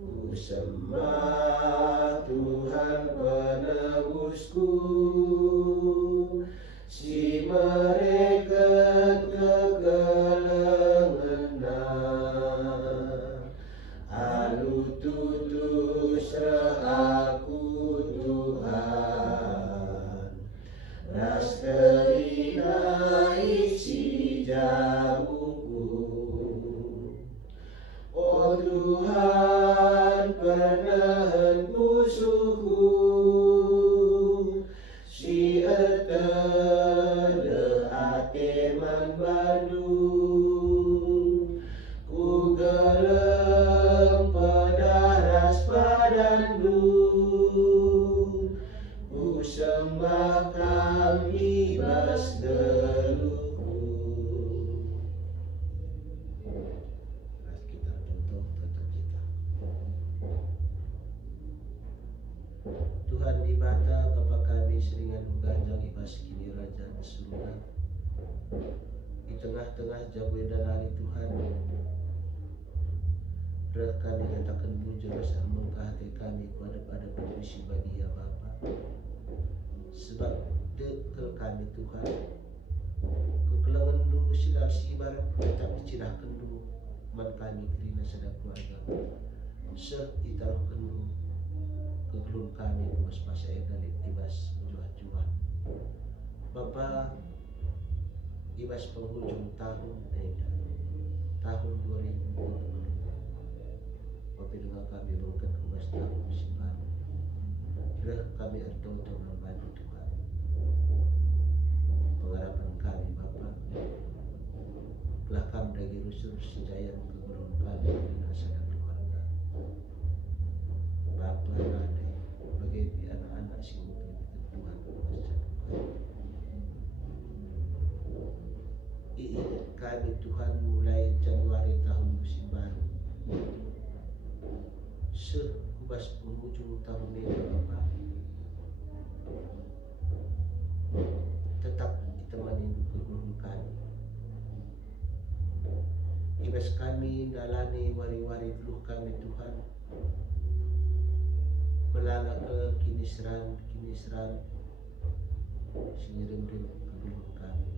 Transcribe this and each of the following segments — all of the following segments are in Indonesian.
Ku sembah Tuhan penebusku, si mereka kekelengenan. Alu tutus aku Tuhan, ras terina isi jamuku. Oh Tuhan, penahan musuhku, si etele ate manbandung. Ku gelem padaras padandu, ku sembah kami bas geluhku. Kita tutup kita. Tuhan di bata Bapa kami seringan ganjang ibas kini Raja di surga. Di tengah-tengah jago dalari Tuhan, berat kami katakan bujur sambung ke hati kami pada permisi bagi ya Bapa. Sebab dekel kami Tuhan, kekelangan dulu silar sibar tetap dicirahkan dulu man kami kerina sedang keluarga. Seh itaruhkan dulu kekelun kami mas pasai dari tibas juah-juah. Bapa ibas penghujung tahun tahun 2020. Bapa dengan kami berikan kubas tahun simpan. Kira kami ertonton membantu Tuhan. Pengharapan kami Bapa, kelakam dari rusur sejaya kegelun kami dengan sadar keluarga. Bapa ada bagi anak-anak si mungkin Tuhan kami Tuhan mulai Januari tahun musim baru, sekubas penghujung tahun ini Bapa, tetap ditemani kegelun kami. Ibas kami dalani wari-wari dulu kami Tuhan, melala ke kinisran singirim-rim kegelun kami.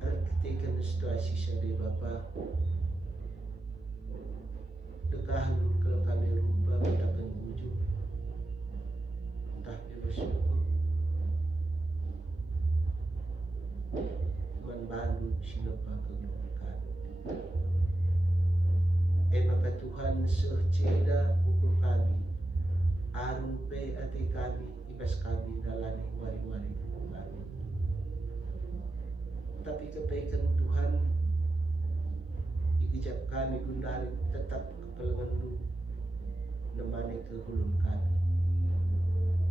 Ketika situasi sedih Bapa, dekahan kalau kami lupa mendapat wujud, tapi bersyukur membantu sinapa kegelun kami. Maka Tuhan seceda ukur kami, arupe hati kami, ibas kami dalani wari-wari kami. Tapi kebaikan Tuhan dikejap kami gundari tetap kekelengan dulu nemani kehulun kami.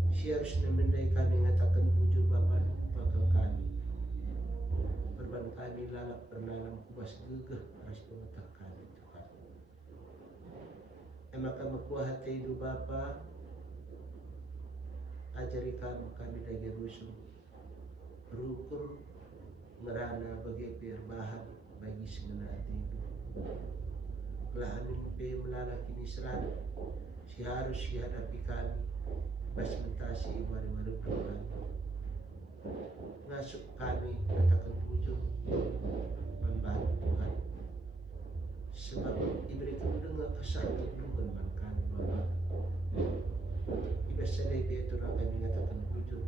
Si harus nemendai kami ngatakan bujur Bapa bakal kami. Perban kami lalap bernalam kubas gegeh harus mengetak kami Tuhan. Maka mekuah hati itu Bapa, ajari kami dari rusuh berukur ngerana bagi perbahan bagi segala hati itu. Kelah amin pe melala kini serat, si harus dihadapi kami, bas mentasi wari-wari kami. Ngasup kami katakan bujung membantu Tuhan. Sebab diberikan dengan kesakit Tuhan man kami Bapa. Ibas sadai betul kami mengatakan bujung.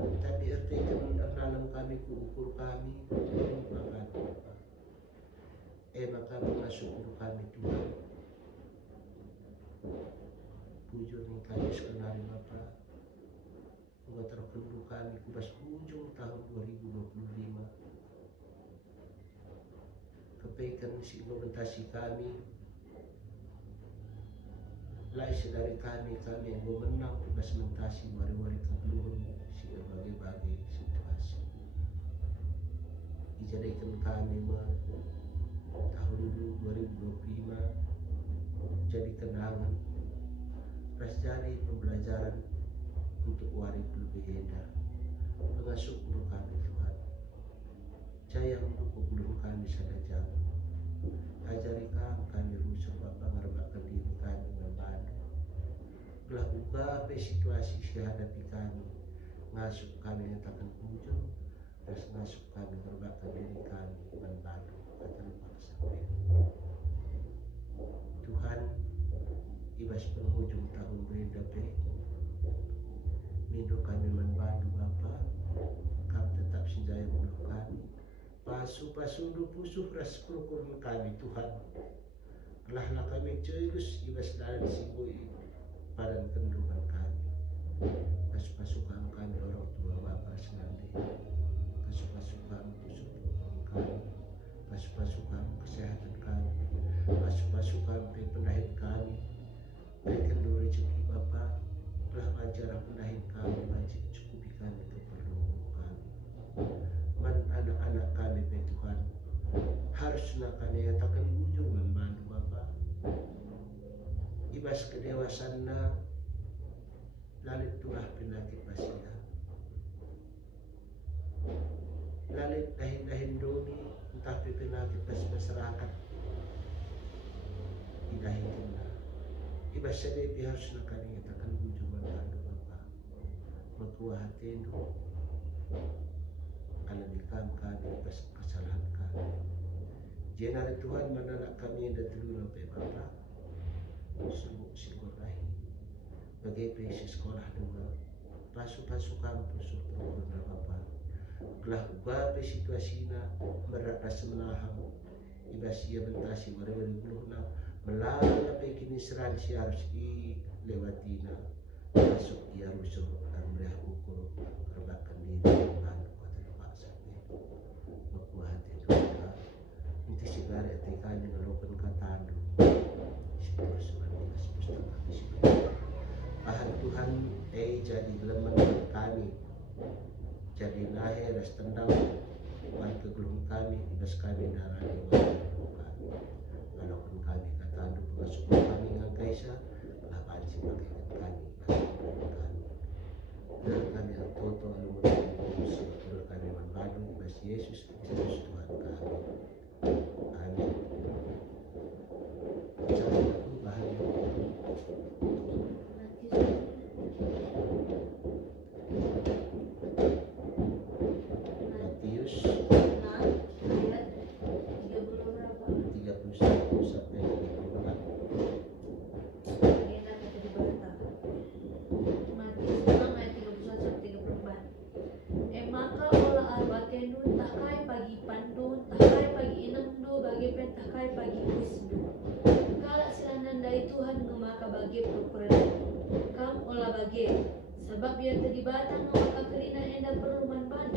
Tapi artikan dalam kami kuukur kami Bapa. Maka mengasyukur kami Tuhan. Bujur ni kami sekenari Bapa. Buat terkendu kami kubas ujung tahun 2025. Kebaikan si implementasi kami. Lai sedari kami yang memenang kubas mentasi wari-wari kebeluhan si berbagai-bagai situasi. Dijadikan kami tahun 2025 jadi kenangan, ras jadi pembelajaran untuk wari lebih indah. Pengasuh kami Tuhan, jaya mendukung belum kami sadar jauh. ajari kami rusuh Bapa ngerebakkan diri kami membantu belah buka apa situasi yang hadapi kami ngasup kami nyatakan ujung terus ngasup kami ngerebakkan diri kami membantu kata lupa sampai Tuhan ibas penghujung tahun berdape mindo kami membantu Bapa kami tetap sinjaya buluh kami pasu pusuh ras kurun kami Tuhan lah kami cerus ibas dalam sibui padan kendungan kami pasu-pasukan kami orang tua Bapa senande pasu-pasukan pusuh kami pasu-pasukan kesehatan kami pasu-pasukan pendahin kami berikan dulu rezeki Bapa telah ajar pendahin kami wajib cukupi kami keperluan kami anak-anak kami Tuhan harusnya kami nyatakan ujung membantu Bapa ibas kedewasaan lalit tulah penyakit pasia lalit dahin doni entah penyakit masyarakat idahin kita ibas sedih harusnya kami nyatakan ujung membantu Bapa berkuah hati alami kami atas kesalahan kami. Jenari Tuhan menanak kami yang terlalu sampai Bapa. Sungguh singgorahi. Bagai pesi sekolah dua. Pasu-pasu kampus untuk Bapa. Kelah ubah situasinya merata semenaham. Ibasia bentasi warawari buluhna. Melala pekini seran si harus dilewatina. Masuk ia rusuh amrah ukur kerbakan diri. Sigari at ikan yang ngelukan katado siguro suman dinas pustaka Bahan Tuhan jadi leman kami jadi lahir ras tendang wan kegulung kami ibas kami darani kami walaupun kami katado pengasuh kami ngang kaisa lapan si pakai kami dan kami toto alumni seluruh kami membadu ibas Yesus Kristus Tuhan kami. Amin. Matius 31 sampai 34. Maka olah arbatenu tak kai pagi pandun tak kai pagi inamdu bagi pentakai pagi wisnu kalak silanandai Tuhan ngemaka bagi perkuran kam olah bagi sebab biar tadi batang ngemaka kerina enda perlu manpan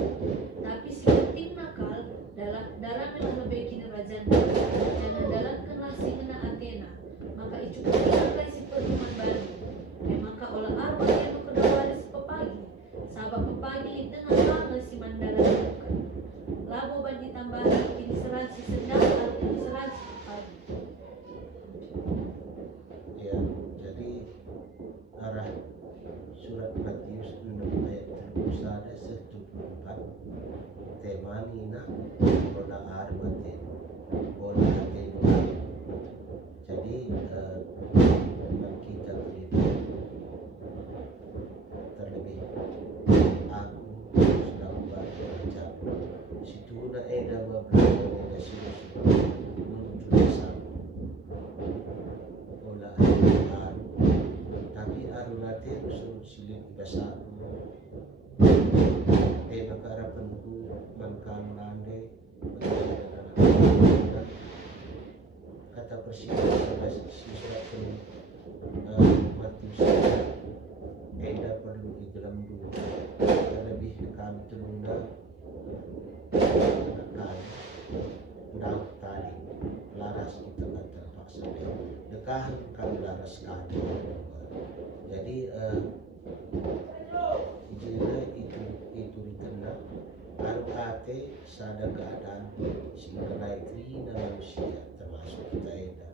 tapi si penting nakal dalam melah lebih kini rajan jangan dalam kenal si ngena Athena maka icukup nakai si perlu manpan maka olah arbatenu kedawari si pepagi sabab pepagi dengan banget si mandala labo ban ditambahi kini seran si sedang atau kini seran si pagi. Ya, jadi arah surat Matius 6 ayat 31-34 temani na ola arbatin ola hatin. Jadi kita ini terlebih aku sudah membaca situ na eda beberapa negasi menuju desa ola aru tapi aru nanti usul silin ibasa negara penku mangkang lande kata presiden surat Matius eda perlu digelam dulu terlebih kami terunda menekan daun tali laras kita kan terpaksa dekahan kami laras kami jadi itu ditenda lalu ate sadar keadaan singkenai krina manusia termasuk kita eda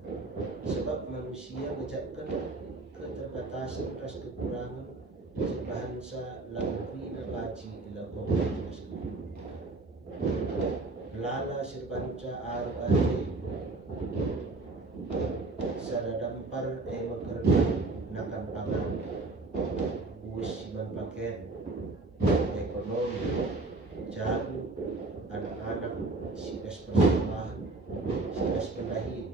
sebab manusia mengucapkan keterbatasan ras kekurangan sebahasa lalu krina kaji dilakukan lala sirpanca aru ate sadadampar makarna nakan pangan uus siman paket ekonomi jago anak-anak sidas persembahan sidas pendahin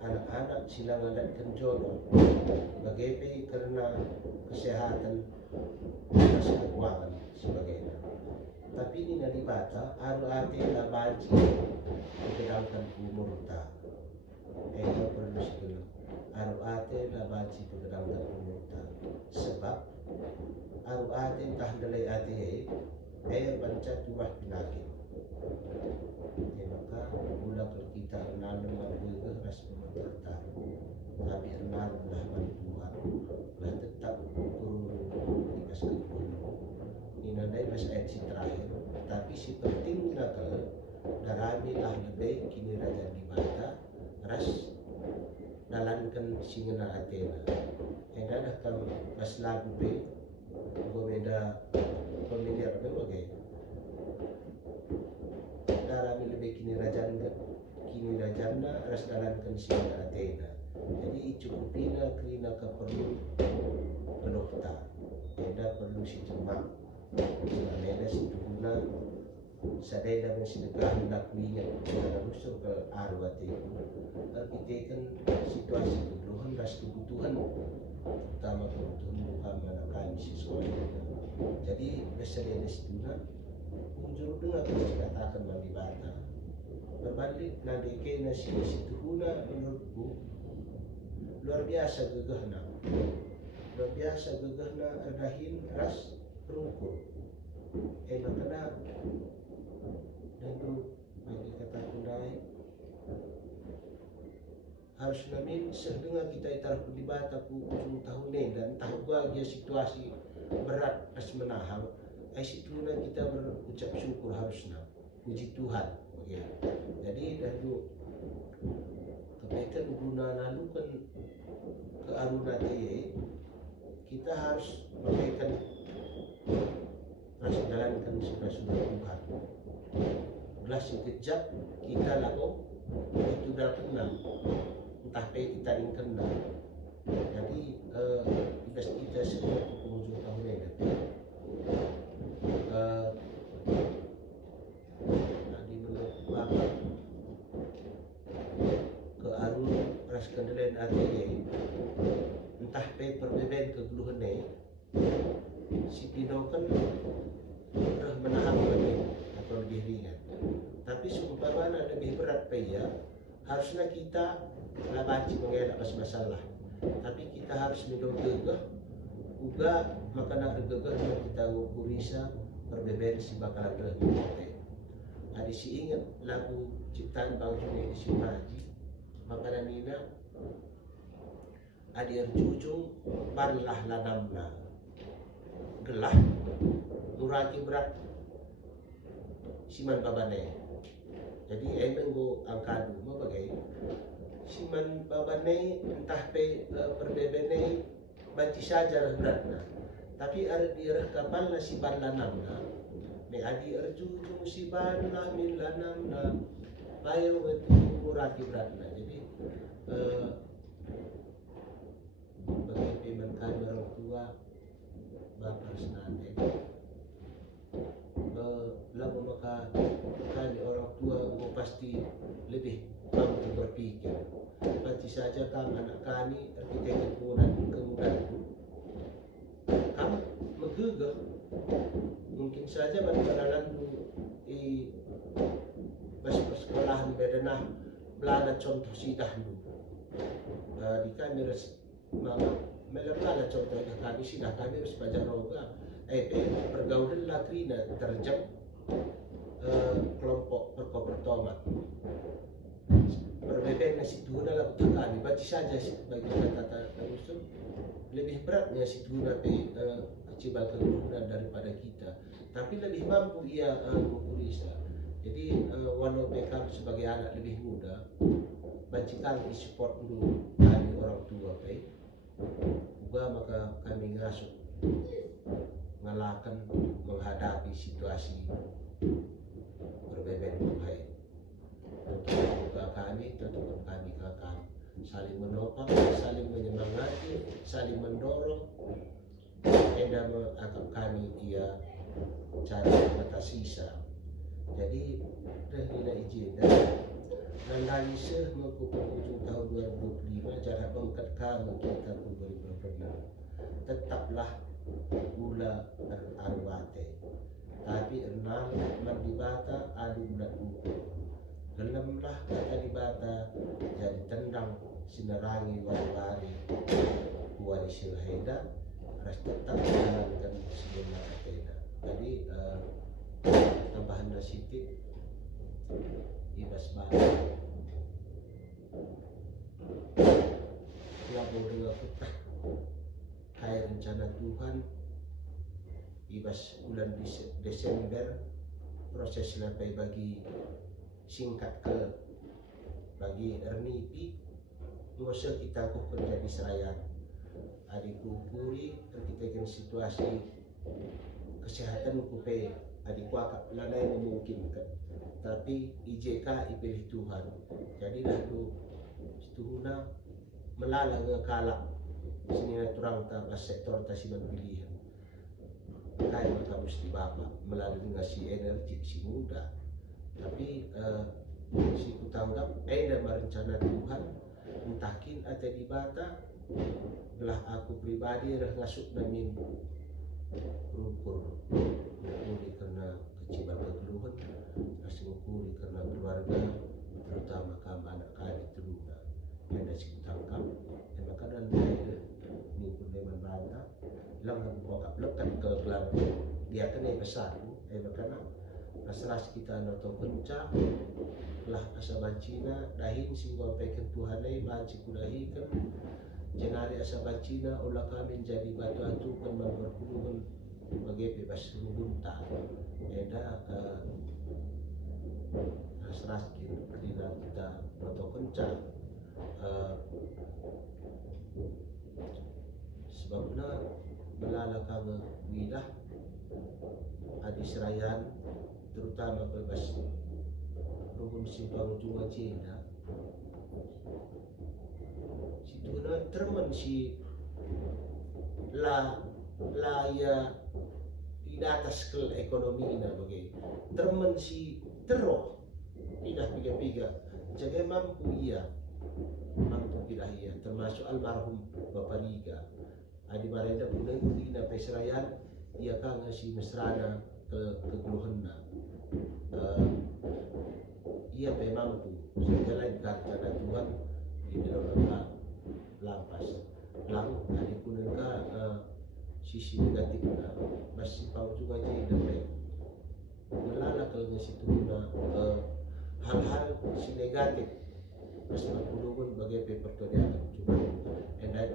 anak-anak silang adatkan jodoh bagaimana karena kesehatan dan keuangan sebagainya. Tapi ini nadi bata aru ate la baji kedangkan umur ta perlu sebelum aru ate la baji kedangkan umur ta sebab aru ate tah dalai ate banca tuah penyakit. Maka mula kita nanam manusia ras pemerintah tapi nanam lah bantuan lah tetap turun di pas kebunuh ini nandai pas ayat si terakhir tapi si penting nakal darami lah lebih kini raja di mata ras dalankan singena Athena yang ada kan pas lagu be beda pemilihan berbagai darami lebih kini rajana ras dalankan singena Athena jadi cukupina krina ka perlu penokta tidak perlu si jemak ada si tuguna sadai dengan sedekah lakuinya dalam usul ke arwati artikan situasi kebutuhan ras kebutuhan utama kebutuhan bukan menekan siswa jadi bersedia setuna unjur dengan dikatakan malibata berbalik nadeke nasi situhuna menurutku luar biasa gegahna adahin ras rungkul makana dan bagi kata kundai harus namin sedengar kita itar dibata ku ujung tahun ini dan tahu bahagia situasi berat as menahang ai situna kita berucap syukur harusnya puji Tuhan okay. Jadi dahulu kebaikan guna lalu kan ke aruna kita harus memberikan harus jalankan sudah Tuhan belas sekejap kita lakukan itu dah kenal entah kita ingin kenal jadi tugas kita sebagai penghujung tahun ini tadi menurut Bapak ke arun ras kendalian hati entah perbedaan kegeluhan si Pino kan menahan lebih atau lebih ringan tapi seumpamanya lebih berat ya harusnya kita labanci mengelak masalah tapi kita harus mendoga juga makanan gegah yang kita ukurisa perbedaan si bakalan lebih ada si ingat lagu ciptaan Bang Juni si Maji makanan ini ada jujung barlah lanamna gelah nuraki berat siman babane jadi emang go angkadu mau bagai siman babane entah pe perbebene baci saja beratna tapi ada di kapal si banlanamna me adi arjujung si banlah min lanamna bayo itu nuraki beratna jadi bagi pemen kami orang tua bapak senade lalu maka kami orang tua pasti lebih mampu berpikir pasti saja kami anak kami artikel kemudahan kami menggegah mungkin saja berkenalan di persekolahan bedenah belanda contoh sidah di kami melakukan contohnya kami sidah kami harus belajar roga pergaulan latrina terjang kelompok pertama berbeda nasi tuna lah kami baca saja bagi kata usul lebih beratnya si tuna kecibal keguruan daripada kita tapi lebih mampu ia mengukurisa jadi walau mereka sebagai anak lebih muda bacikan di support dulu kami orang tua juga maka kami ngasuh menghadapi situasi berbeda saling menopang, saling menyemangati, saling mendorong. Enda menganggap kami ia cara mata sisa. Jadi dah tidak izin dan lagi sehingga penghujung tahun 2025 cara bangkat kami kita pun 2025 tetaplah gula arwate tapi enam mendibata adu bulan ukur gelemlah kata dibata jadi tendang sinerangi wari-wari kuali silheda harus tetap menjalankan sebenarnya tenda. Jadi tambahan nasitik ibas balik ya bodoh aku hai rencana Tuhan ibas bulan Desember proses sampai bagi singkat ke bagi ernipi nggak usah kita kok kerja di Serayan adikku puri ketika situasi kesehatan kupe adikku agak lanai memungkinkan tapi IJK dipilih Tuhan jadilah tu situhuna melala ngekalak sini turang tabas sektor tasiman pilihan kaya maka mesti bapak melalui ngasih energi si muda tapi si kutanggap ada merencana Tuhan entakin atau dibata belah aku pribadi dah ngasuk namin rukur mengkuri karena keciban kegeluhan kasih mengkuri karena keluarga terutama kamu anak kami teruna yang dah si kutangkap yang makanan saya ni pun dia membantah lang bokap lekat ke gelar dia kena besar makanan masalah kita atau kenca lah asa bancina dahin singgo pekan Tuhan ai banci kudahi kan jenari asa bancina ulah kami jadi batu atu kan berkulungan bagi bebas mengunta eda asraskin kena kita atau kenca sebabnya melala kami wilah adi serayan terutama bebas rukun simpang junga Cina situ na termen si la ya di atas ke ekonomi na bagai termen si teroh tidak piga-piga jaga mampu ia mampu tidak ia termasuk almarhum Bapak Liga adi barenda punan ina peserayan ia kang si mesrana kegeluhanna ia memang tu segala kata Tuhan di dalam lapas lalu ada pun sisi negatifnya masih tahu juga jadi dapat melala kalau situ hal-hal si negatif masih berhubungan bagai pertanyaan cuma endai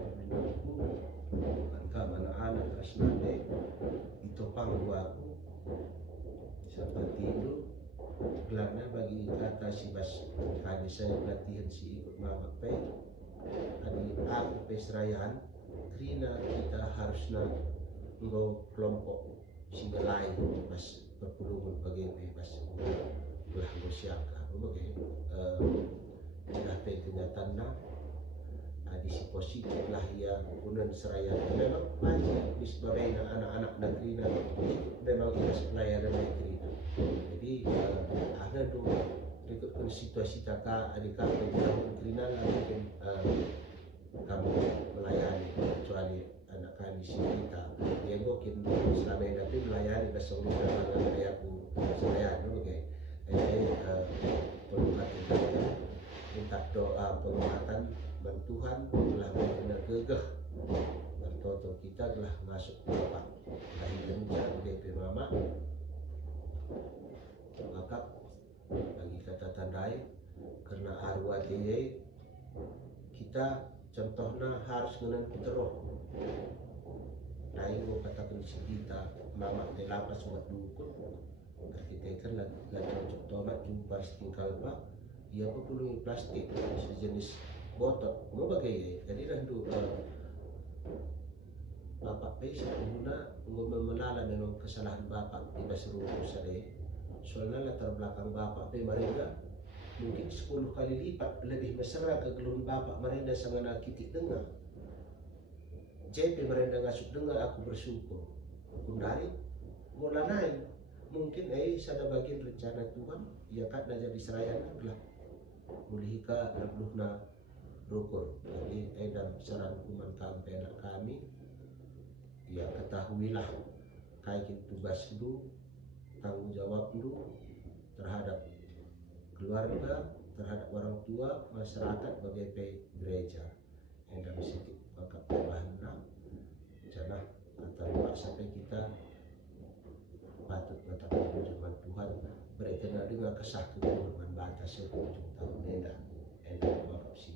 angka mana anak terus nanti ditopang aku seperti itu gelarnya bagi kata si bas kali saya latihan si ikut mama pe adi aku pesrayan krina kita harusnya nggo kelompok si lain bas berpuluh bagi bebas belah siaka bagi dah pe kenyataannya adi si positif lah ya unan serayan memang banyak di sebagai anak-anak negeri memang kita pelayanan negeri jadi ada tu ikutkan situasi kakak adik kakak yang kriminal mungkin kamu melayani kecuali anak kami si kita dia mungkin selama ini nanti melayani besok di dalam ayahku selayan oke penguatan minta doa penguatan bantuan telah benar gegah bertoto kita telah masuk bapak dari kencang DP mama maka bagi kata tandai karena arwah dia kita contohnya harus dengan puteroh nah ini mau katakan kita mama di lapas buat dukun kita kan lagi cocok tomat jumpa setingkal pak ia pun perlu plastik sejenis botol mau pakai jadi dah tu bapak pesa guna memelala memang kesalahan bapak tidak seru saya soalnya latar belakang bapak pe mereka mungkin 10 kali lipat lebih mesra kegeluhan bapak merenda sama anak kitik dengar. JP merenda ngasuk dengar aku bersyukur. Kundari mula naik. Mungkin sana bagian rencana Tuhan ya kan jadi serayan lah. Mulihika rabluhna rukun. Jadi dalam saran kuman kampai anak kami ya ketahuilah kayak tugas lu, tanggung jawab lu terhadap keluarga, terhadap orang tua, masyarakat sebagai gereja. Dalam situ maka perubahan jangan kata sampai kita patut mengatakan firman Tuhan berkenaan dengan kesah keguruan batas ujung tahun enak maaf si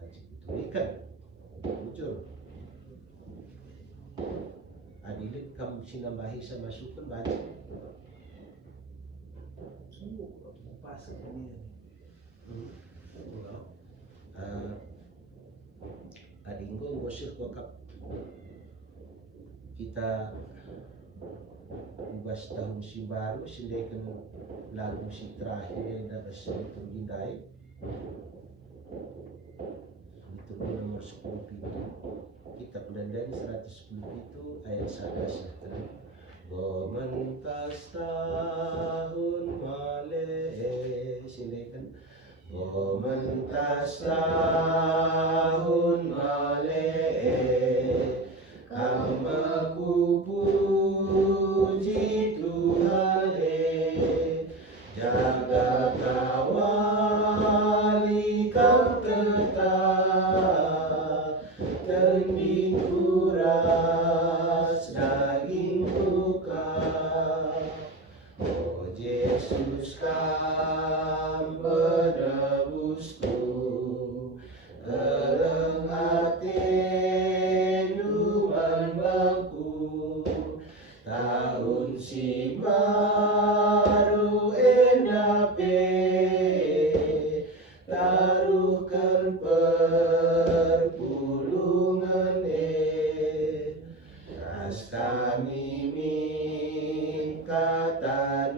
haji itu ikan jujur adilin kamu sinambahi sama sukun baca sungguh pas ini adinggo ngosir kokap kita ubas tahun si baru sindekan lagu si terakhir yang dapat tergindai itu nomor 10 itu kitab Dandan 110 itu ayat 1 Gomentas tahun male sindekan Gomentas tahun male kamaku puji Tuhan jaga kawali kau tetap tembing kuras daging buka oh Yesus kam menebusku keleng hatimu membeku tahun si baru endape taruhkan perpulungan ras kami kata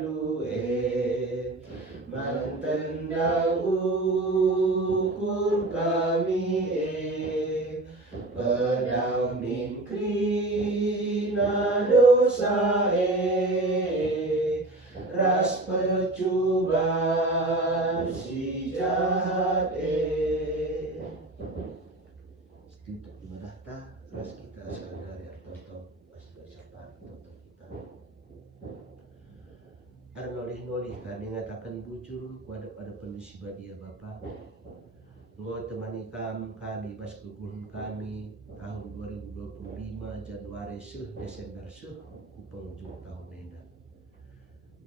mantendang ukur kami pedang mingkrina dosa ras percubaan si jahat Untuk menata ras kita sadari atau pasti siapa untuk kita nolih-nolih kami ngatakan bujur pada pendisi badia Bapak Ngo temani kami pas keguruan kami tahun 2025 Januari Desember penghujung tahun ini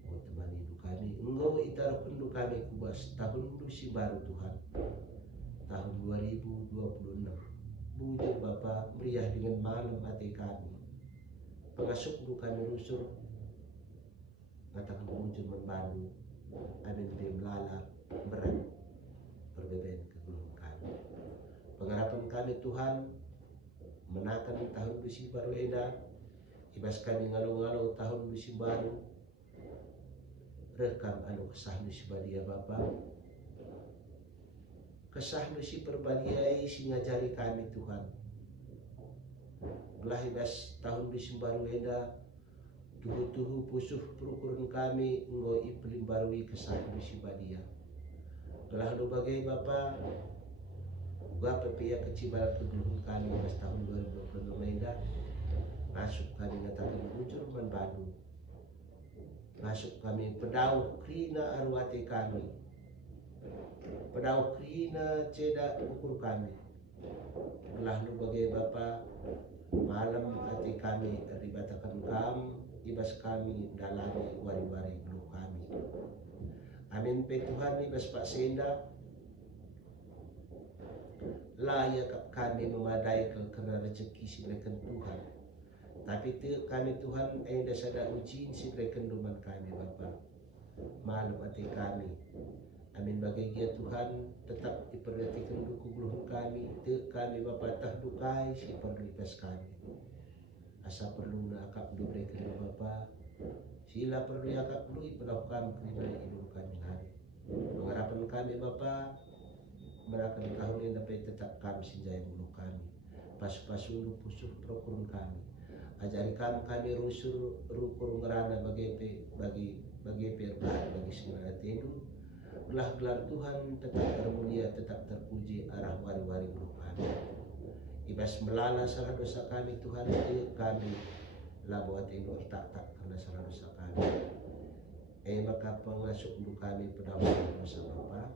Ngo temani hidup kami Ngo itaruh hidup kami kubas tahun si baru Tuhan tahun 2026 bujur Bapak meriah dengan malam hati kami pengasuk kami rusur ngatakan bujur membantu amin melala berat berbeben keguruan kami pengharapan kami Tuhan menakan tahun besi baru eda ibas kami ngalau-ngalau tahun besi baru rekam anu kesah nusi badia Bapa kesah nusi perbadiai si ngajari kami Tuhan belah ibas tahun besi baru eda tuhu-tuhu pusuh perukuran kami ngo iplim barui kesah nusi badia belah lu bagai Bapa Bapa pihak kecibalan kegeluhan kami pas tahun 2026 eda masuk kami ngatakan bujur membadu masuk kami pedau krina arwate kami pedau krina ceda ukur kami belah lu bagai Bapa malam hati kami ribatakan kam ibas kami dalami wari-wari geluh kami amin pe Tuhan ibas Pak Senda layak kami memadai kena rezeki si mereka Tuhan tapi kami Tuhan dah sada uji si mereka duman kami Bapa malam hati kami amin bagi dia Tuhan tetap diperhatikan keguruan kami kami Bapa tah dukai si perlipas kami asa perlu na akap du mereka Bapa sila perlu akap lu ipelakukan kami hidup kami hari pengharapan kami Bapa, merakan kahuni dapat tetap kami sinjai bulu kami. Pas-pasulu pusuk prokurun kami. Ajari kami rusur rukur ngerana bagi perbahan bagi segala tendu. Gelar Tuhan tetap termulia, tetap terpuji arah wari-wari bulu kami. Ibas melala salah dosa kami Tuhan, kami labuat tendu tak karena salah dosa kami. Maka pengasuh bulu kami pedawai dosa Bapa.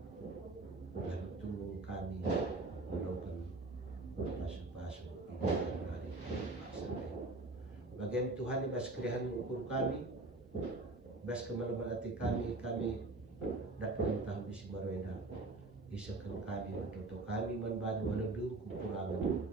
Lalu tunggu kami melakukan pasuk-pasuk ibadah hari bagian Tuhan ibas kerihan ukur kami, ibas kemalaman hati kami dapat tahu di Simarwenda isakan kami mentoto kami manbantu lebih kekurangan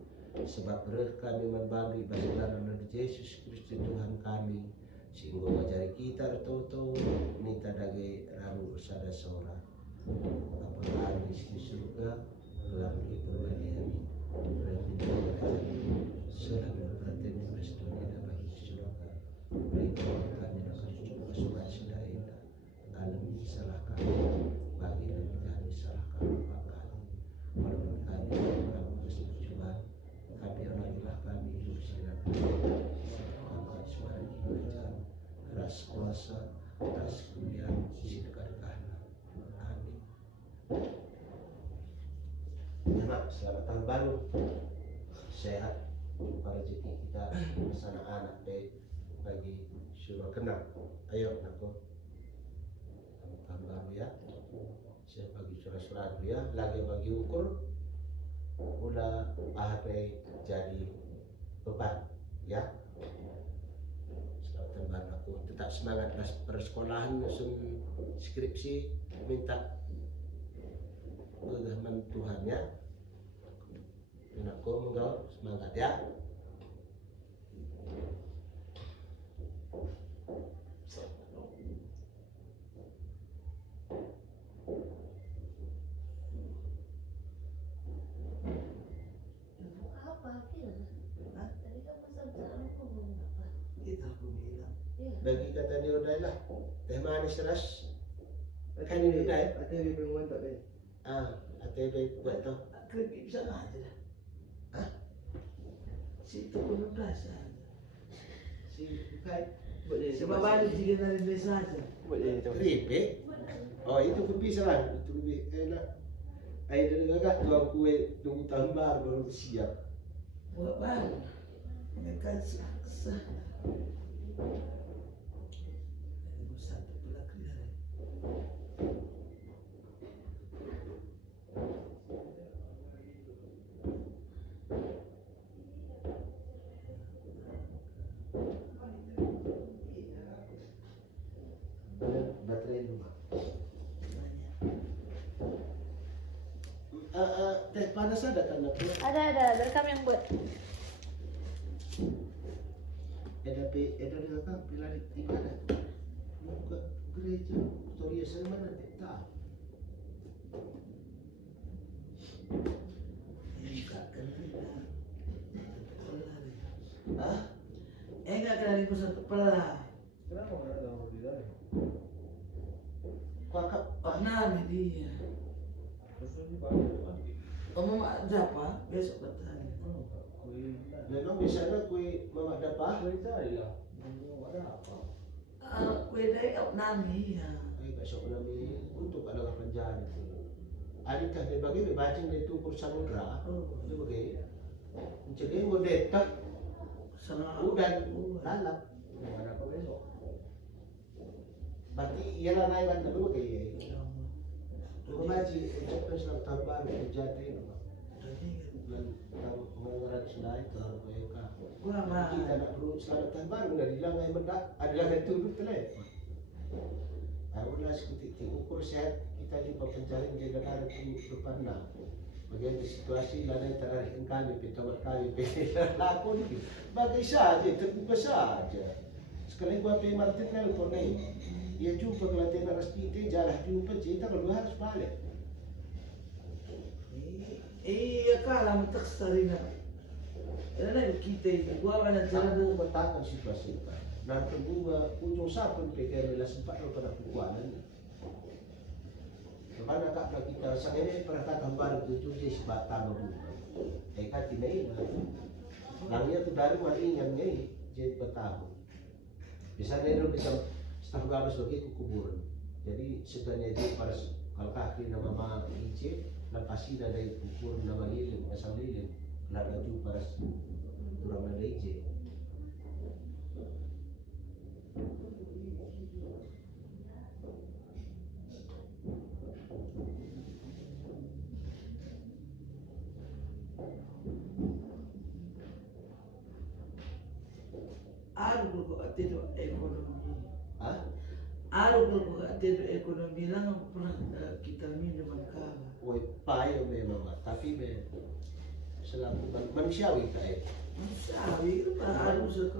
sebab reh kami manbantu ibas dalam Yesus Kristus Tuhan kami sehingga ngajari kita toto minta dage raru sada sora apa kami di surga dalam keperluan selama berarti Kristus dapat di surga berikan kami dengan kesukaan sedaya alam salah kami bagi kami salah kami bakal walaupun kami dalam kesetujuan kami alamilah kami hidup silakan angkat suara kita ras kuasa ras kemuliaan silakan amin. Selamat tahun baru, sehat, rezeki kita sana anak deh bagi suruh kenal. Ayo nako, selamat tahun baru ya. Saya bagi surat-surat ya, lagi bagi ukur, udah ahpe jadi beban ya. Selamat tahun baru aku tetap semangat persekolahan musim skripsi minta kegaman Tuhan ya. Dan aku menggau semangat ya. Apa Fil? Tadi kamu sama aku ngomong apa? Kita aku bilang. Bagi kata dia udah lah. Teh manis ras. Kan ini udah. Ada yang bilang tak deh. ATB buat tu. Kerja bisa aja dah. Hah? Situ pun berasa. Si bukan. Sebab ada jika dari desa aja. Keripik. Oh itu pun bisa lah. Itu lebih enak. Air dari gagak tuang kue tunggu tahun baru baru siap. Buat baru. Mereka sah. Satu pula kerja. Baterai rumah. Teh panas ada kan aku? Ada, biar kami yang buat. Ada kakak pilih di mana? Buka gereja, Victoria saya mana tak? Enggak kena di pusat kepala. Kenapa nggak ada mobil lain? Kakak Nah, dia. Terus ini baru lagi. Kamu mak siapa? Besok bertanya. memang biasanya kue mama dapat. Kue cari lah. Nggak ada apa. Kue dari nami ya. Besok kami untuk ada kerjaan itu. Adikah dia bagi bacing itu kursan udara. Itu bagi. Jadi ngodeta Sama udan lalap. Nggak ada apa besok. Berarti ia lah naik bantu dulu kayak. Kau maji, cepat sudah tahun baru terjadi. Dan mengerat sudah itu harus mereka. Kita nak perlu selamat tahun baru dah bilang yang benda adalah yang turut telah. Ayolah seketik ukur sehat kita jumpa pencarian jaga darat di depan nak. Bagaimana situasi ladai terakhir kami, petobat kami, laku ni. Bagai saja, terbuka saja. Sekali gua pergi Martin nelfon ni. Dia jumpa kalau tidak resmi itu jalan jumpa cerita kalau harus balik. Iya kalah menteksari nak. Karena kita itu gua mana jalan Aku bertahan situasi itu. Nanti gua ujung sabun PKM bila sempat pada pukulan. Sabana kak kita sa ini perkataan baru tujuh di sebata mabuka. Eka tinai na. Langnya tu dari mana ingat ngai jadi bertahun. Biasanya itu bisa setahun ganas lagi kuburan. Jadi sebenarnya itu pada kalau kaki nama mama ije lepasin dari kubur nama lilin asal lilin lalu juga pada turun ada ije. Aro ko atendo ekonomi. Ah? Aro ko atendo ekonomi lang ang pernah kita minum kala. Woi payo memang tapi selaku manusiawi kayak Sabi ko pa aro sa ko.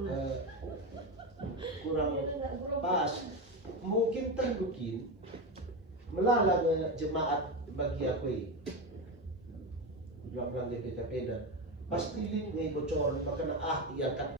kurang pas mungkin terbukin melalang jemaat bagi aku ini bilang DPKP dan pasti link nih bocor bahkan diangkat